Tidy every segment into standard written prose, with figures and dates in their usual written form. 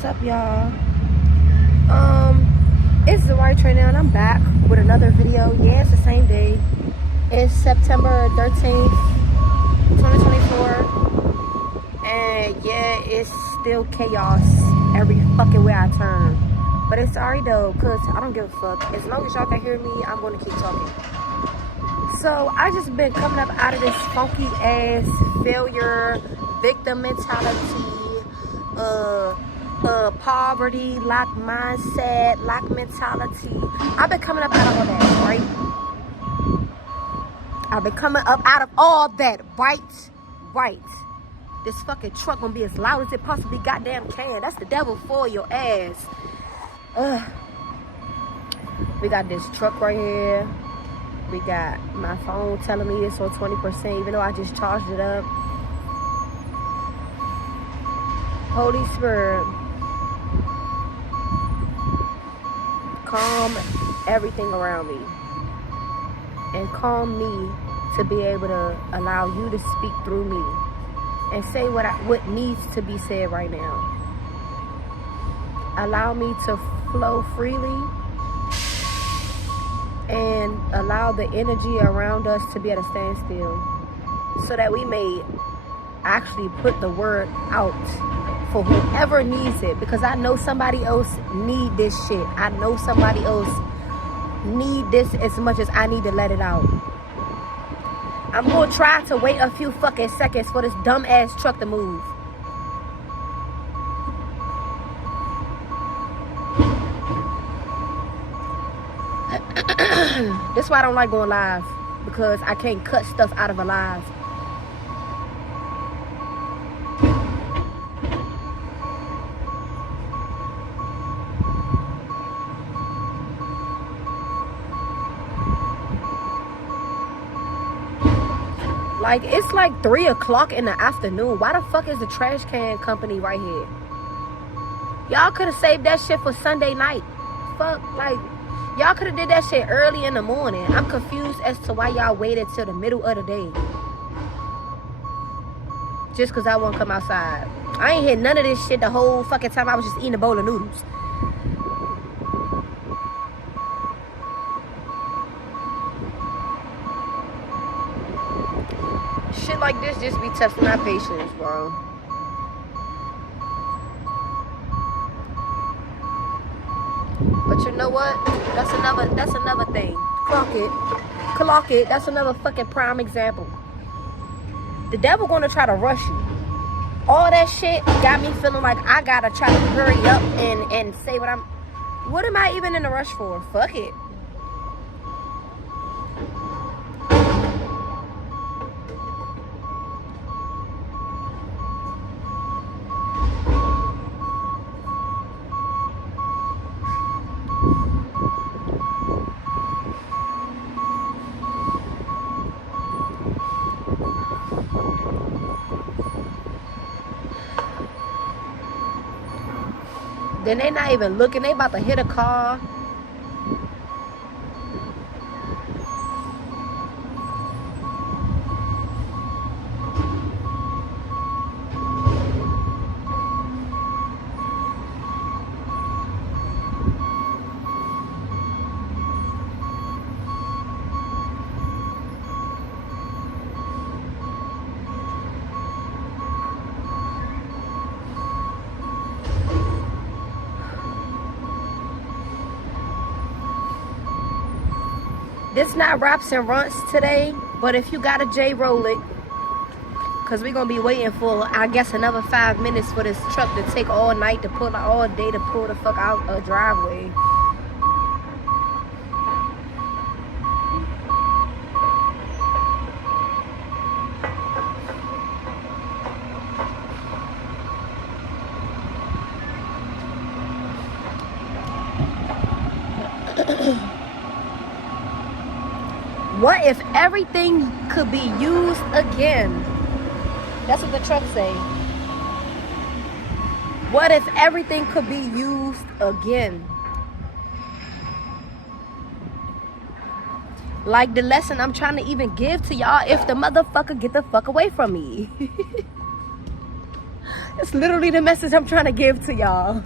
What's up, y'all? It's the White Trainer and I'm back with another video. Yeah, it's the same day. It's September 13th, 2024. And yeah, it's still chaos every fucking way I turn. But it's sorry though, cause I don't give a fuck. As long as y'all can hear me, I'm gonna keep talking. So I just been coming up out of this funky ass failure, victim mentality, poverty, lack mindset, lack mentality. I've been coming up out of all that, right? I've been coming up out of all that, right? This fucking truck gonna be as loud as it possibly goddamn can. That's the devil for your ass. We got this truck right here. We got my phone telling me it's on 20%, even though I just charged it up. Holy Spirit, calm everything around me. And calm me to be able to allow you to speak through me. And say what needs to be said right now. Allow me to flow freely. And allow the energy around us to be at a standstill. So that we may actually put the word out for whoever needs it. Because I know somebody else need this shit. I know somebody else need this as much as I need to let it out. I'm gonna try to wait a few fucking seconds for this dumb ass truck to move. That's why I don't like going live, because I can't cut stuff out of a live. Like, it's like 3 o'clock in the afternoon. Why the fuck is the trash can company right here? Y'all could have saved that shit for Sunday night. Fuck, like, y'all could have did that shit early in the morning. I'm confused as to why y'all waited till the middle of the day. Just because I won't come outside. I ain't hear none of this shit the whole fucking time I was just eating a bowl of noodles. Shit like this just be testing our patience, bro. But you know what? That's another thing. Clock it. That's another fucking prime example. The devil gonna try to rush you. All that shit got me feeling like I gotta try to hurry up and say what am I even in a rush for? Fuck it. Then they not even looking. They about to hit a car. This not Rapz&Runyz today, but if you got a J, roll it. Because we're going to be waiting for, I guess, another 5 minutes for this truck to take all night to pull, all day to pull the fuck out a driveway. What if everything could be used again? That's what the truck say. What if everything could be used again? Like the lesson I'm trying to even give to y'all, if the motherfucker get the fuck away from me. It's literally the message I'm trying to give to y'all.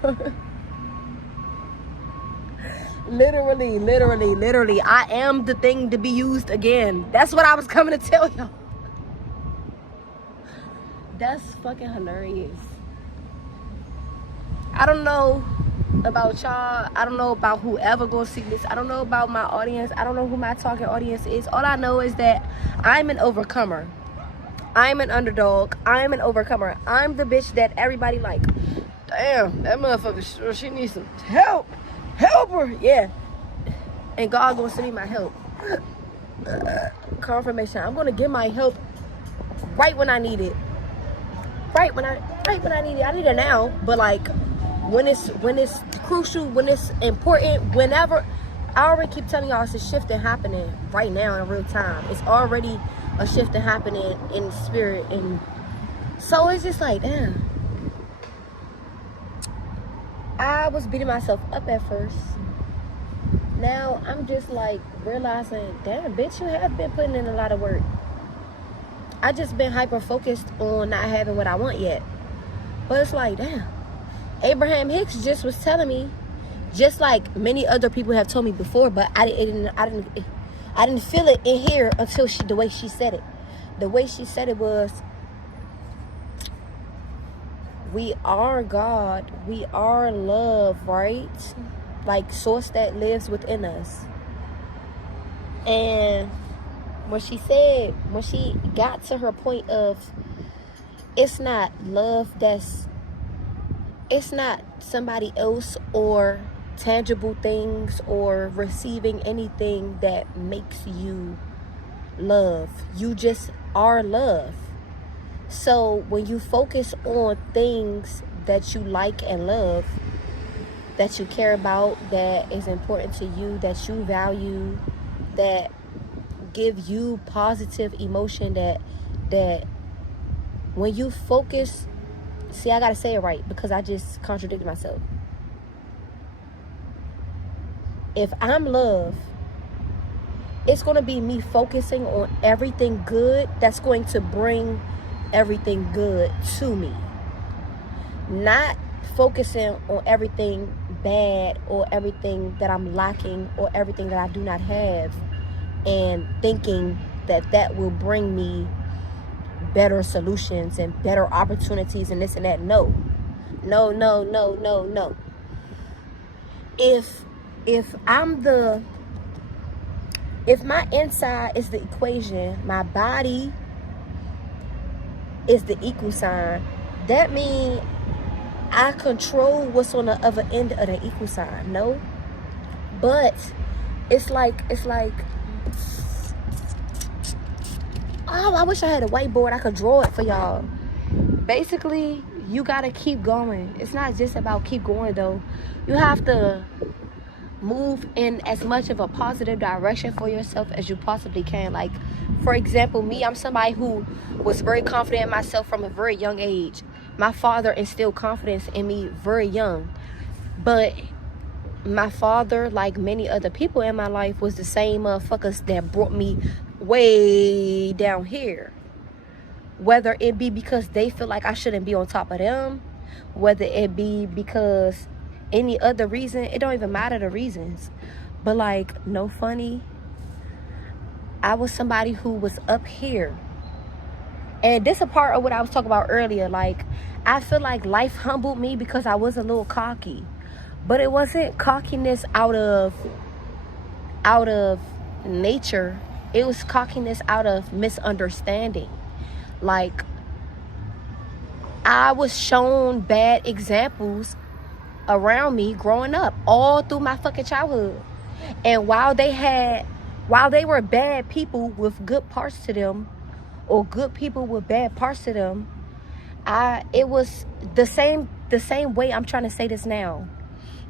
Literally. I am the thing to be used again. That's what I was coming to tell y'all. That's fucking hilarious. I don't know about y'all. I don't know about whoever gonna see this. I don't know about my audience. I don't know who my target audience is. All I know is that I'm an overcomer. I'm an underdog. I'm an overcomer. I'm the bitch that everybody like. Damn, that motherfucker, she needs some help. Help her. Yeah. And God gonna send me my help. Confirmation. I'm gonna get my help right when I need it. Right when I need it. I need it now. But like when it's crucial, when it's important, whenever. I already keep telling y'all it's a shift that's happening right now in real time. It's already a shift that's happening in spirit, and so it's just like, damn. I was beating myself up at first. Now I'm just like realizing, damn, bitch, you have been putting in a lot of work. I just been hyper focused on not having what I want yet. But it's like, damn. Abraham Hicks just was telling me, just like many other people have told me before, but I didn't feel it in here until the way she said it. The way she said it was, we are God, we are love, right? Like source that lives within us. And when she got to her point of, it's not love it's not somebody else or tangible things or receiving anything that makes you love. You just are love. So when you focus on things that you like and love, that you care about, that is important to you, that you value, that give you positive emotion, that when you focus, see, I gotta say it right because I just contradicted myself. If I'm love, it's going to be me focusing on everything good that's going to bring everything good to me. Not focusing on everything bad or everything that I'm lacking or everything that I do not have and thinking that will bring me better solutions and better opportunities and this and that. No. If my inside is the equation, my body is the equal sign, that means I control what's on the other end of the equal sign. No. But it's like oh, I wish I had a whiteboard. I could draw it for y'all. Basically, you gotta keep going. It's not just about keep going though. You have to move in as much of a positive direction for yourself as you possibly can. Like, for example, me, I'm somebody who was very confident in myself from a very young age. My father instilled confidence in me very young. But my father, like many other people in my life, was the same motherfuckers that brought me way down here. Whether it be because they feel like I shouldn't be on top of them, whether it be because any other reason, it don't even matter the reasons. But like, no funny, I was somebody who was up here. And this is a part of what I was talking about earlier. Like, I feel like life humbled me because I was a little cocky. But it wasn't cockiness out of nature. It was cockiness out of misunderstanding. Like, I was shown bad examples around me growing up all through my fucking childhood. And while they were bad people with good parts to them, or good people with bad parts to them, it was the same way I'm trying to say this now.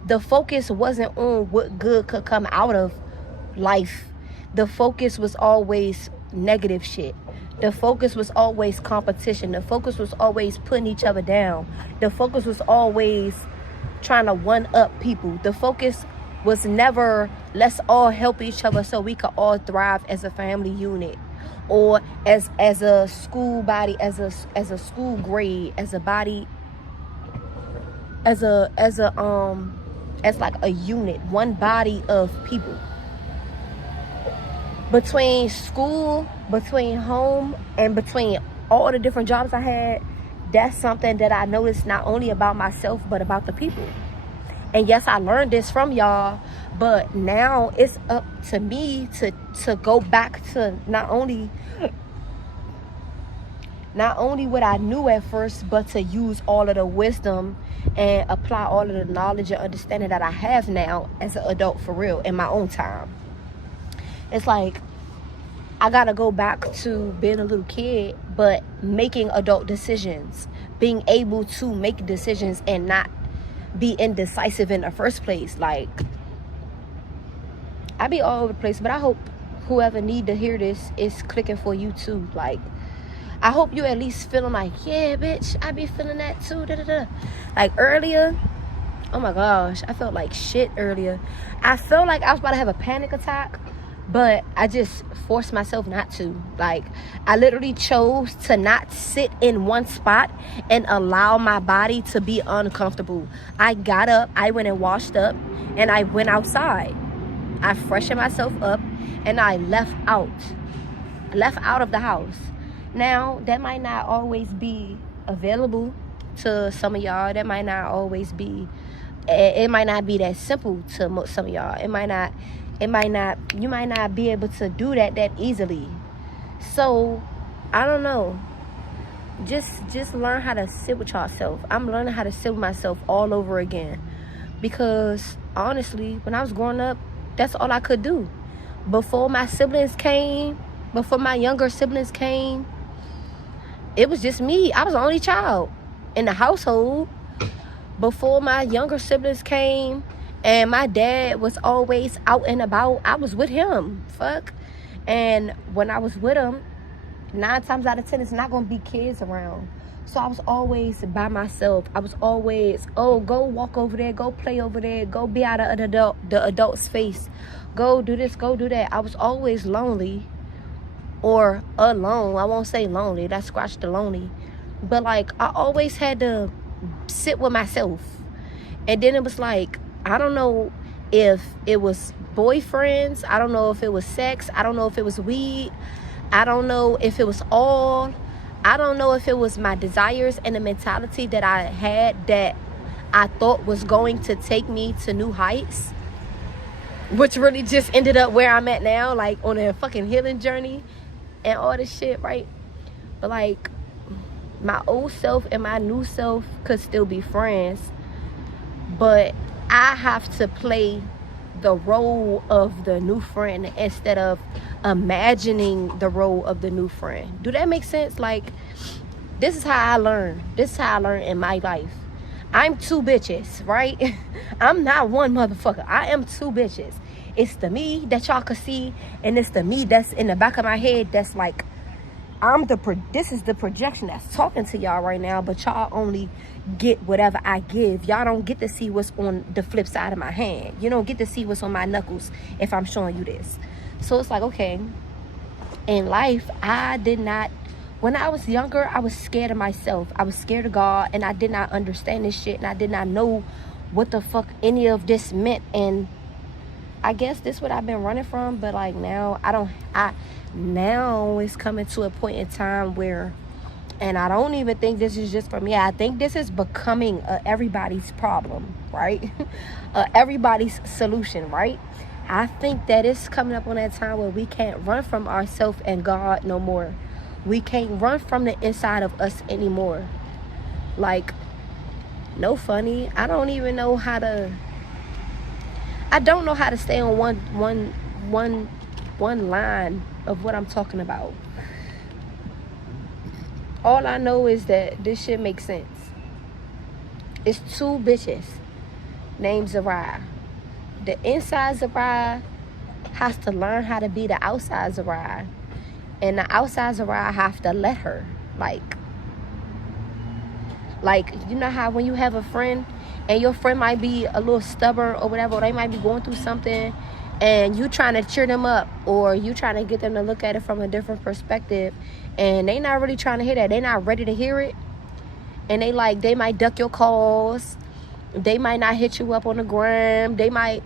The focus wasn't on what good could come out of life. The focus was always negative shit. The focus was always competition. The focus was always putting each other down. The focus was always trying to one up people. The focus was never, let's all help each other so we could all thrive as a family unit, or as a school body, as a school grade, as a body, as like a unit, one body of people. Between school, between home, and between all the different jobs I had, that's something that I noticed not only about myself, but about the people. And yes, I learned this from y'all, but now it's up to me to go back to not only what I knew at first, but to use all of the wisdom and apply all of the knowledge and understanding that I have now as an adult for real in my own time. It's like I gotta go back to being a little kid, but making adult decisions, being able to make decisions and not be indecisive in the first place. Like, I be all over the place, but I hope whoever need to hear this is clicking for you too. Like, I hope you at least feeling like, yeah, bitch, I be feeling that too. Like earlier, oh my gosh, I felt like shit earlier. I felt like I was about to have a panic attack, but I just forced myself not to. Like, I literally chose to not sit in one spot and allow my body to be uncomfortable. I got up, I went and washed up, and I went outside. I freshened myself up, and I left out of the house. Now, that might not always be available to some of y'all. That might not always be, it might not be that simple to some of y'all. You might not be able to do that easily. So, I don't know. Just learn how to sit with yourself. I'm learning how to sit with myself all over again. Because, honestly, when I was growing up, that's all I could do. Before my younger siblings came, it was just me. I was the only child in the household. Before my younger siblings came and my dad was always out and about, I was with him. And when I was with him, 9 times out of 10, it's not going to be kids around. So I was always by myself. I was always, go walk over there, go play over there, go be out of the adult's face. Go do this, go do that. I was always lonely. Or alone. I won't say lonely. That scratched the lonely. But like, I always had to sit with myself. And then it was like, I don't know if it was boyfriends. I don't know if it was sex. I don't know if it was weed. I don't know if it was all. I don't know if it was my desires and the mentality that I had that I thought was going to take me to new heights, which really just ended up where I'm at now, like on a fucking healing journey and all this shit, right? But like, my old self and my new self could still be friends, but I have to play the role of the new friend instead of imagining the role of the new friend. Do that make sense? Like, this is how I learn. This is how I learn in my life. I'm 2 bitches, right? I'm not one motherfucker. I am 2 bitches. It's the me that y'all could see, and it's the me that's in the back of my head that's like, this is the projection that's talking to y'all right now, but y'all only get whatever I give. Y'all don't get to see what's on the flip side of my hand. You don't get to see what's on my knuckles if I'm showing you this. So it's like, okay, in life, when I was younger, I was scared of myself. I was scared of God, and I did not understand this shit, and I did not know what the fuck any of this meant. And I guess this is what I've been running from, but like now now it's coming to a point in time where, and I don't even think this is just for me, I think this is becoming everybody's problem, right? Everybody's solution, right? I think that it's coming up on that time where we can't run from ourselves and God no more. We can't run from the inside of us anymore. Like, no funny, I don't know how to stay on one line of what I'm talking about. All I know is that this shit makes sense. It's 2 bitches named Zariah. The inside Zariah has to learn how to be the outside Zariah. And the outside Zariah have to let her. Like, you know how when you have a friend and your friend might be a little stubborn or whatever, or they might be going through something, and you trying to cheer them up, or you trying to get them to look at it from a different perspective, and they not really trying to hear that. They not ready to hear it, and they might duck your calls, They might not hit you up on the gram. They might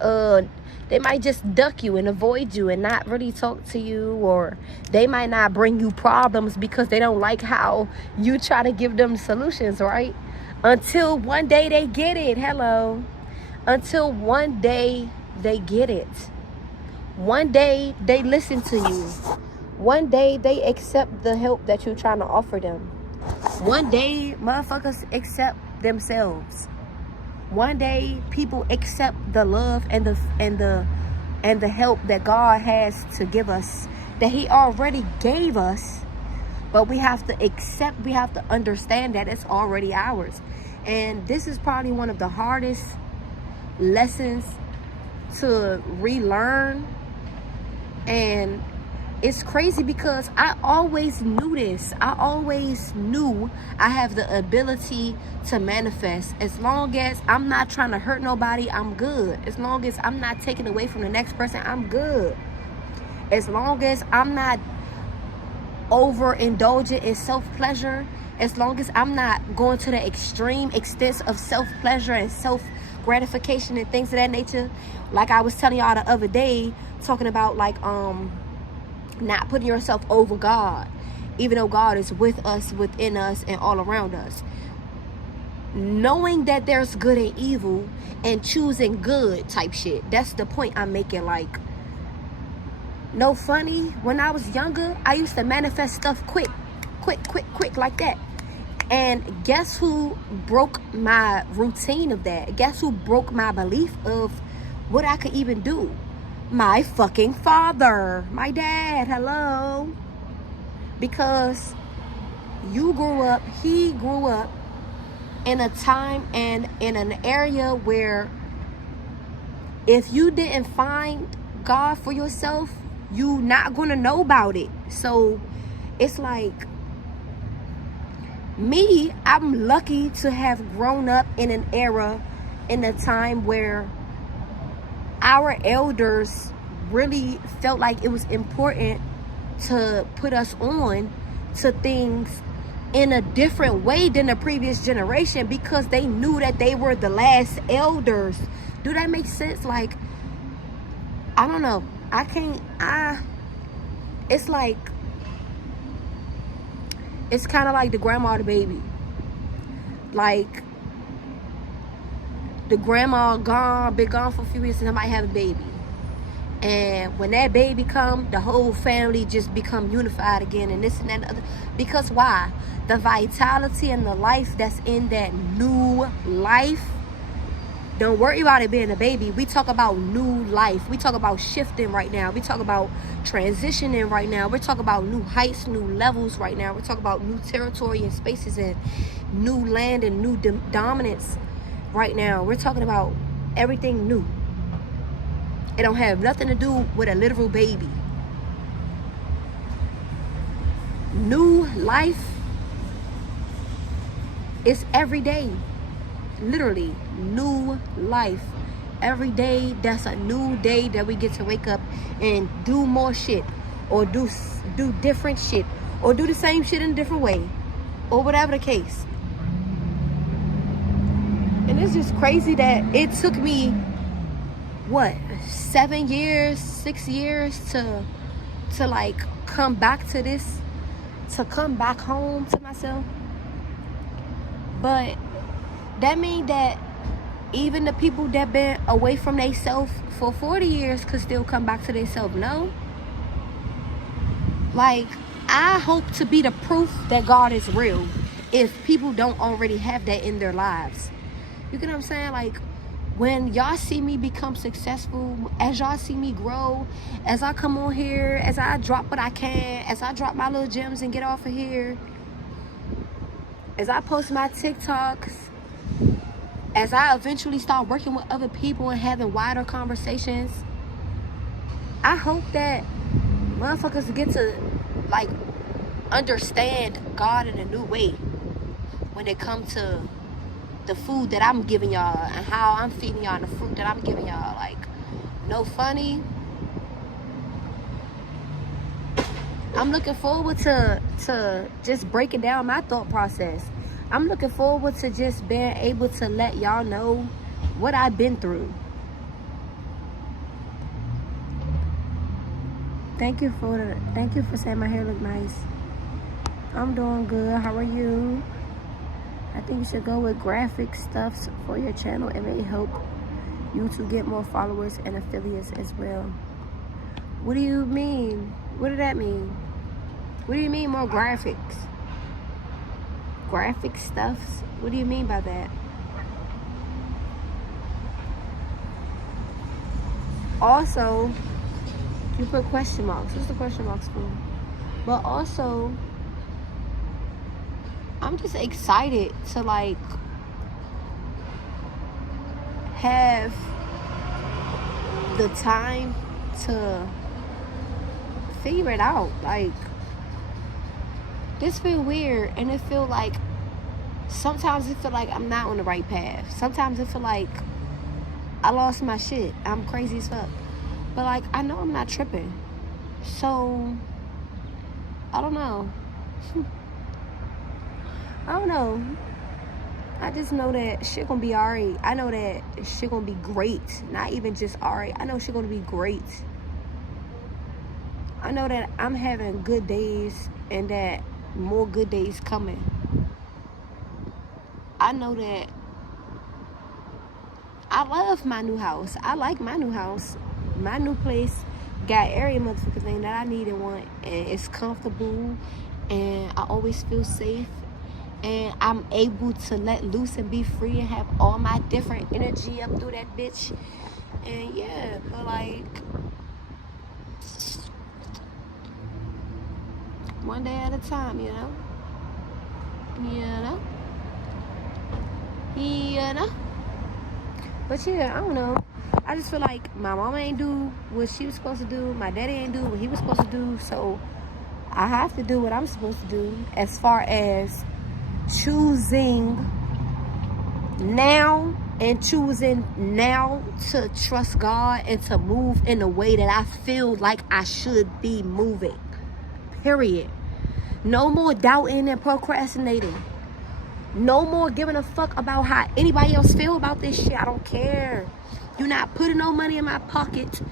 just duck you and avoid you and not really talk to you, or they might not bring you problems because they don't like how you try to give them solutions, right? Until one day they get it. Hello. Until one day they get it. One day they listen to you. One day they accept the help that you're trying to offer them. One day motherfuckers accept themselves. One day people accept the love and the help that God has to give us, that he already gave us. But we have to accept, we have to understand that it's already ours. And this is probably one of the hardest lessons to relearn. And it's crazy because I always knew this. I always knew I have the ability to manifest. As long as I'm not trying to hurt nobody, I'm good. As long as I'm not taking away from the next person, I'm good. As long as I'm not overindulgent in self-pleasure, as long as I'm not going to the extreme extents of self-pleasure and self-gratification and things of that nature. Like I was telling y'all the other day, talking about like not putting yourself over God, even though God is with us, within us, and all around us. Knowing that there's good and evil and choosing good type shit. That's the point I'm making. Like, no funny, when I was younger, I used to manifest stuff quick like that. And guess who broke my routine of that? Guess who broke my belief of what I could even do? My fucking father, my dad. Hello. Because he grew up in a time and in an area where if you didn't find God for yourself, you not gonna know about it. So it's like, me, I'm lucky to have grown up in an era, in a time where our elders really felt like it was important to put us on to things in a different way than the previous generation, because they knew that they were the last elders. Do that make sense? Like, I don't know. It's like, it's kind of like the grandma or the baby. Like, the grandma been gone for a few years, and somebody have a baby. And when that baby come, the whole family just become unified again, and this and that and other. Because why? The vitality and the life that's in that new life. Don't worry about it being a baby. We talk about new life. We talk about shifting right now. We talk about transitioning right now. We're talking about new heights, new levels right now. We're talking about new territory and spaces and new land and new dominance right now. We're talking about everything new. It don't have nothing to do with a literal baby. New life is every day. Literally, new life. Every day, that's a new day that we get to wake up and do more shit, or do different shit, or do the same shit in a different way, or whatever the case. And it's just crazy that it took me, what, 7 years, 6 years to like come back to this, to come back home to myself. But that means that even the people that been away from themselves for 40 years could still come back to themselves. No. Like, I hope to be the proof that God is real if people don't already have that in their lives. You get what I'm saying? Like, when y'all see me become successful, as y'all see me grow, as I come on here, as I drop what I can, as I drop my little gems and get off of here, as I post my TikToks, as I eventually start working with other people and having wider conversations, I hope that motherfuckers get to, like, understand God in a new way when it comes to the food that I'm giving y'all and how I'm feeding y'all and the fruit that I'm giving y'all. Like, no funny. I'm looking forward to just breaking down my thought process. I'm looking forward to just being able to let y'all know what I've been through. Thank you for saying my hair look nice. I'm doing good. How are you? I think you should go with graphic stuff for your channel. It may help you to get more followers and affiliates as well. What do you mean? What did that mean? What do you mean more graphics? Graphic stuffs? What do you mean by that? Also, you put question marks. What's the question marks for? But also, I'm just excited to like have the time to figure it out. Like, this feel weird, and it feel like sometimes it feel like I'm not on the right path. Sometimes it feel like I lost my shit. I'm crazy as fuck. But like, I know I'm not tripping. So I don't know. I don't know. I just know that shit gonna be alright. I know that shit gonna be great. Not even just alright. I know shit gonna be great. I know that I'm having good days and that more good days coming. I know that I love my new house. I like my new house. My new place got every motherfucking thing that I need and want, and it's comfortable, and I always feel safe, and I'm able to let loose and be free and have all my different energy up through that bitch. And yeah, but like, one day at a time, you know? But yeah, I don't know. I just feel like my mama ain't do what she was supposed to do. My daddy ain't do what he was supposed to do. So I have to do what I'm supposed to do as far as choosing now to trust God and to move in the way that I feel like I should be moving. Period. No more doubting and procrastinating. No more giving a fuck about how anybody else feel about this shit. I don't care. You're not putting no money in my pocket.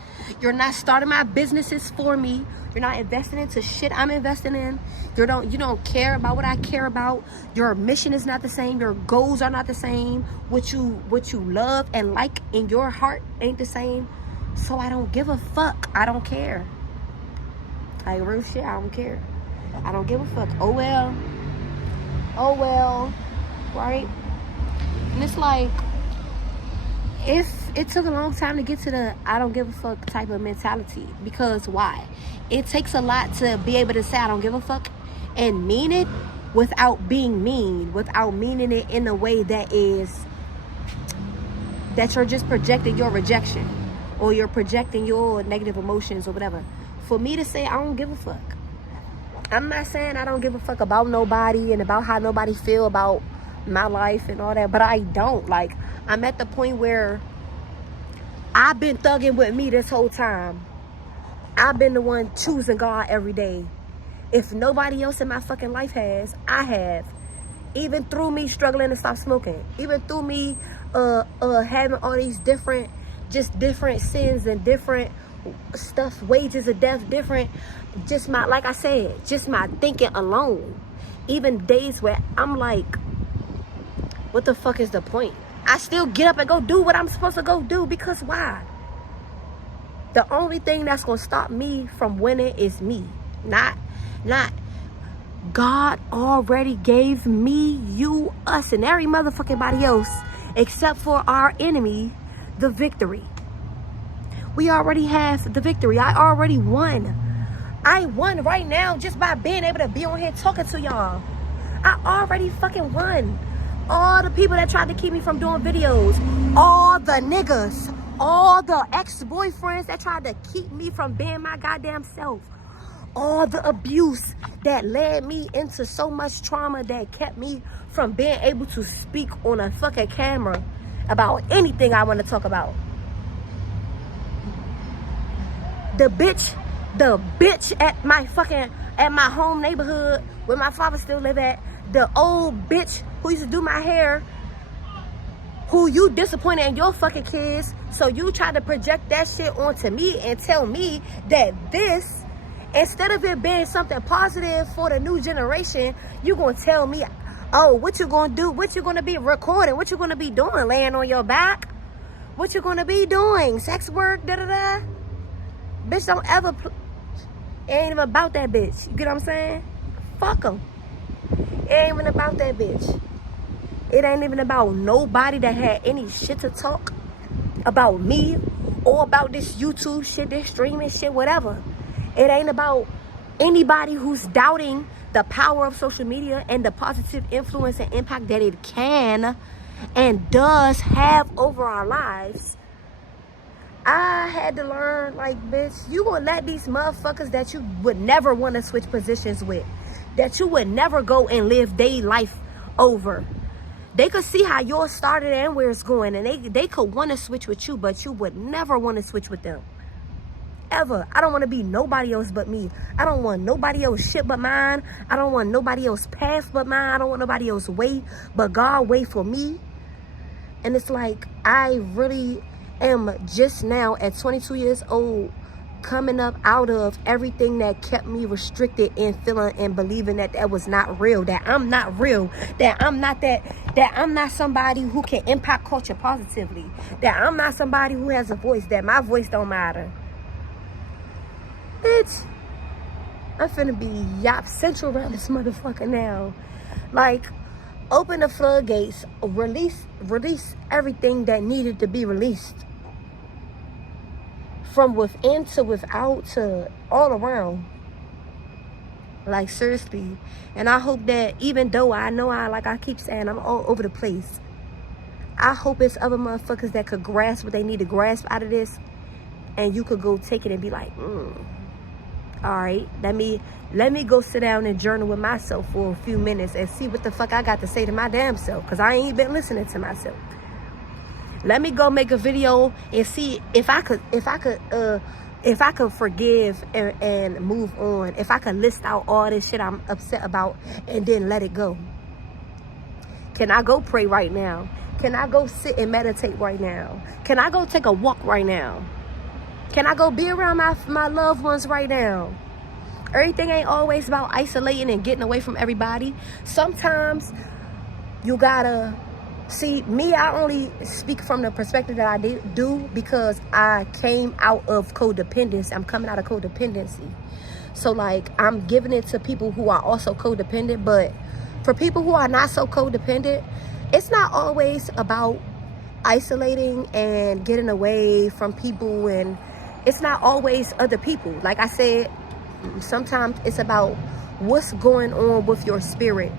You're not starting my businesses for me. You're not investing into shit I'm investing in. You don't care about what I care about. Your mission is not the same. Your goals are not the same. What you love and like in your heart ain't the same. So I don't give a fuck. I don't care. Like, real shit, I don't care. I don't give a fuck. Oh well. Right? And it's like, if it took a long time to get to the I don't give a fuck type of mentality. Because why? It takes a lot to be able to say I don't give a fuck and mean it without being mean, without meaning it in a way that you're just projecting your rejection or you're projecting your negative emotions or whatever. For me to say I don't give a fuck, I'm not saying I don't give a fuck about nobody and about how nobody feel about my life and all that, but I don't. Like, I'm at the point where I've been thugging with me this whole time. I've been the one choosing God every day. If nobody else in my fucking life has, I have. Even through me struggling to stop smoking. Even through me having all these different sins and different stuff, wages of death, different, just my, like I said, just my thinking alone. Even days where I'm like, what the fuck is the point? I still get up and go do what I'm supposed to go do, because why? The only thing that's gonna stop me from winning is me. Not God already gave me, you, us, and every motherfucking body else, except for our enemy, the victory. We already have the victory. I already won. I won right now just by being able to be on here talking to y'all. I already fucking won. All the people that tried to keep me from doing videos, all the niggas, all the ex-boyfriends that tried to keep me from being my goddamn self, all the abuse that led me into so much trauma that kept me from being able to speak on a fucking camera about anything I want to talk about. The bitch at my home neighborhood where my father still live at, the old bitch who used to do my hair, who you disappointed in your fucking kids, so you try to project that shit onto me and tell me that this, instead of it being something positive for the new generation, you gonna tell me, oh, what you gonna do? What you gonna be recording? What you gonna be doing? Laying on your back? What you gonna be doing? Sex work? Da-da-da? Bitch, don't ever... It ain't even about that bitch. You get what I'm saying? Fuck them. It ain't even about that bitch. It ain't even about nobody that had any shit to talk about me or about this YouTube shit, this streaming shit, whatever. It ain't about anybody who's doubting the power of social media and the positive influence and impact that it can and does have over our lives. I had to learn, like, bitch, you gonna let these motherfuckers that you would never want to switch positions with, that you would never go and live their life over. They could see how yours started and where it's going, and they could want to switch with you, but you would never want to switch with them. Ever. I don't want to be nobody else but me. I don't want nobody else shit but mine. I don't want nobody else path but mine. I don't want nobody else way but God way for me. And it's like, I really am just now at 22 years old coming up out of everything that kept me restricted and feeling and believing that that was not real, that I'm not real, that I'm not somebody who can impact culture positively, that I'm not somebody who has a voice, that my voice don't matter. Bitch, I'm finna be Yop Central around this motherfucker now. Like, open the floodgates, release everything that needed to be released. From within to without to all around. Like, seriously. And I hope that even though like I keep saying, I'm all over the place, I hope it's other motherfuckers that could grasp what they need to grasp out of this, and you could go take it and be like, all right, let me go sit down and journal with myself for a few minutes and see what the fuck I got to say to my damn self, because I ain't been listening to myself. Let me go make a video and see if I could forgive and move on. If I could list out all this shit I'm upset about and then let it go. Can I go pray right now? Can I go sit and meditate right now? Can I go take a walk right now? Can I go be around my loved ones right now? Everything ain't always about isolating and getting away from everybody. Sometimes you gotta... See, me, I only speak from the perspective that I do because I came out of codependence. I'm coming out of codependency. So, like, I'm giving it to people who are also codependent. But for people who are not so codependent, it's not always about isolating and getting away from people. And it's not always other people. Like I said, sometimes it's about what's going on with your spirit.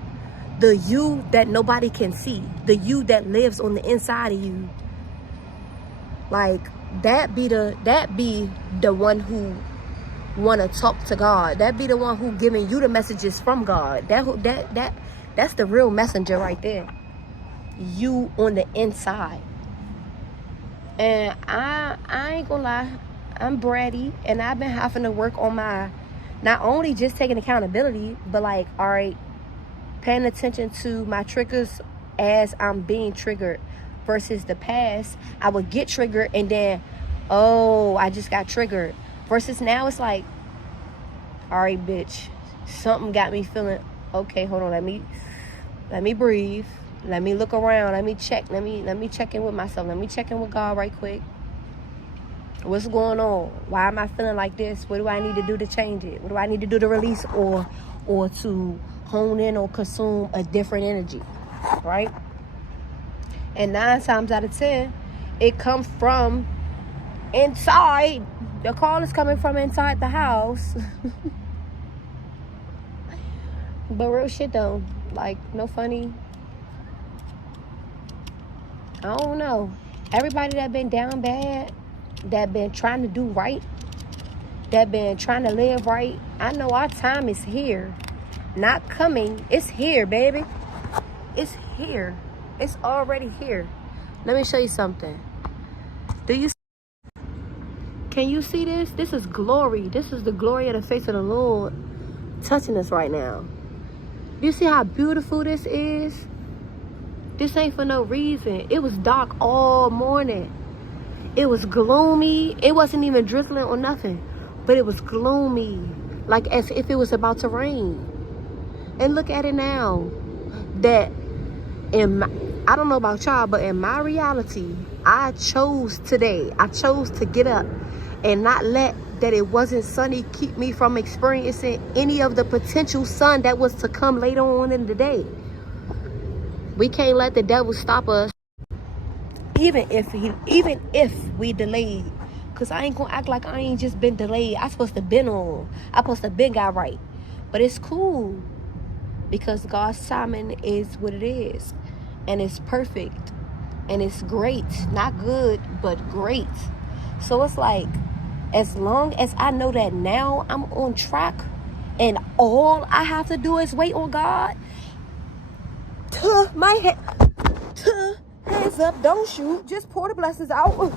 The you that nobody can see. The you that lives on the inside of you. Like, that be the one who want to talk to God. That be the one who giving you the messages from God. That's the real messenger right there. You on the inside. And I ain't gonna lie, I'm bratty, and I've been having to work on my, not only just taking accountability, but like, all right, paying attention to my triggers as I'm being triggered, versus the past, I would get triggered and then, oh, I just got triggered. Versus now it's like, all right, bitch, something got me feeling, okay, hold on, let me breathe. Let me look around. Let me check. Let me check in with myself. Let me check in with God right quick. What's going on? Why am I feeling like this? What do I need to do to change it? What do I need to do to release or to hone in or consume a different energy, right? And 9 times out of 10, it comes from inside. The call is coming from inside the house. But real shit though, like, no funny. I don't know. Everybody that been down bad, that been trying to do right, that been trying to live right, I know our time is here. Not coming. It's here, baby. It's here. It's already here. Let me show you something. Can you see this? This is glory. This is the glory of the face of the Lord touching us right now. Do you see how beautiful this is? This ain't for no reason. It was dark all morning. It was gloomy. It wasn't even drizzling or nothing, but it was gloomy, like as if it was about to rain. And look at it now. That I don't know about y'all, but in my reality, I chose today. I chose to get up and not let that it wasn't sunny keep me from experiencing any of the potential sun that was to come later on in the day. We can't let the devil stop us, even if we delayed. Cause I ain't gonna act like I ain't just been delayed. I supposed to been on. I supposed to been got right. But it's cool, because God's timing is what it is, and it's perfect, and it's great. Not good, but great. So it's like, as long as I know that now I'm on track, and all I have to do is wait on God. My head, hands up, don't shoot, just pour the blessings out.